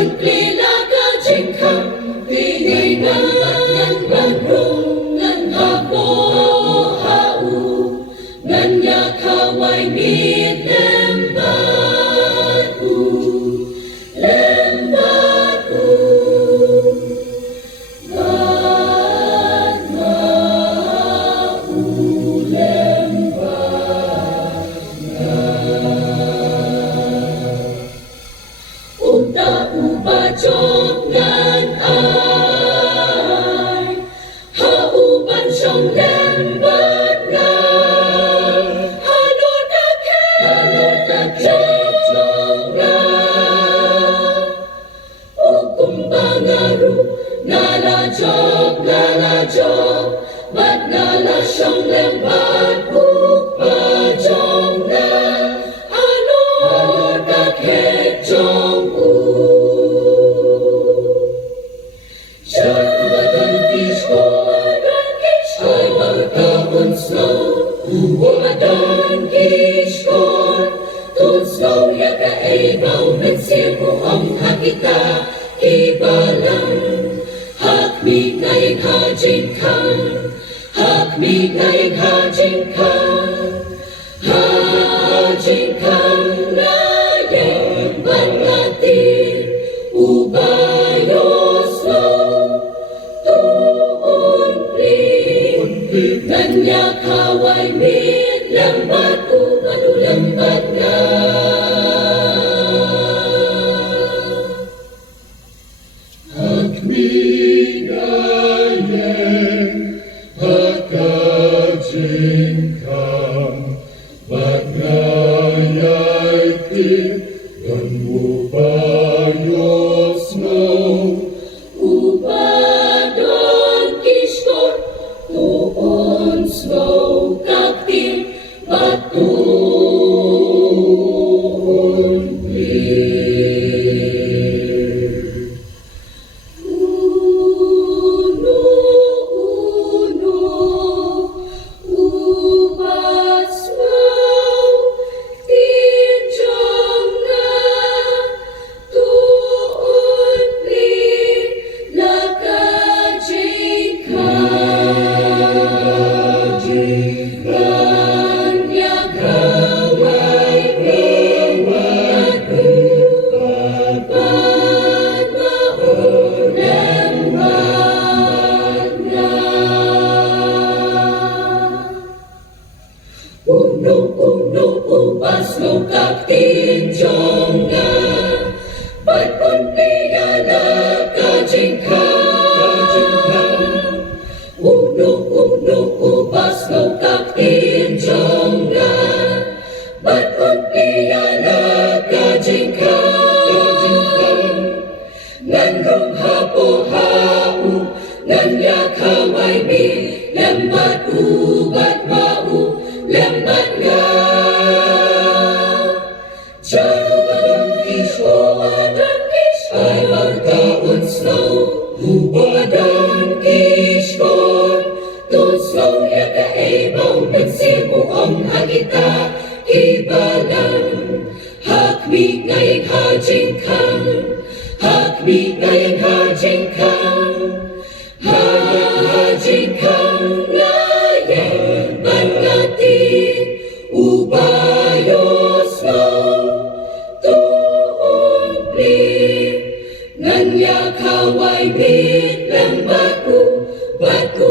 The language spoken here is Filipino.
Pagpila ka jingkang, pinay ngan manrong, ngan hapo hau, ngan yakaway mit lembatu, lembatu, Unta ubajok ngan ay, hauban siyang lembat ngan, halot akhet jong ngan. O kumbangaru, nalajok, bat nala siyang lembat upajok ngan, halot akhet jong Uwadan kishkon, tunsgaw ya kaibaw, nagsirko ang hakita, ibalang, hakmig na yung hajingkan, hakmig na yung hajingkan, hajingkan na yung bangatin, ubayos lo, tuon pli, nanya kaway mit lambat umanu lambat na. Hakmigayen hakajingkam bagnayayti ganmubayos no ubadon kishkor tuon slow kapil batun plir uno ubas slow tinjong na tuon plir Uno ubas no kaptin jonga, ba't punpiyala kajingkan. Uno ubas no kaptin jonga, ba't punpiyala kajingkan. Ngan rong hapo hau, ngan yakaway mi, lembat ubat mau, lembat nga. Jaruban kishko, ay markaon snow, ubadan kishko, to slow ya kaibaw, nagsimu ang hagita, ibalang, hakmig ngayang hajingkan, hakmig ngayang hajingkan, hajingkan ngayang bangatin, ubayos no, tuon plir, ngan yakaway mit lambat batu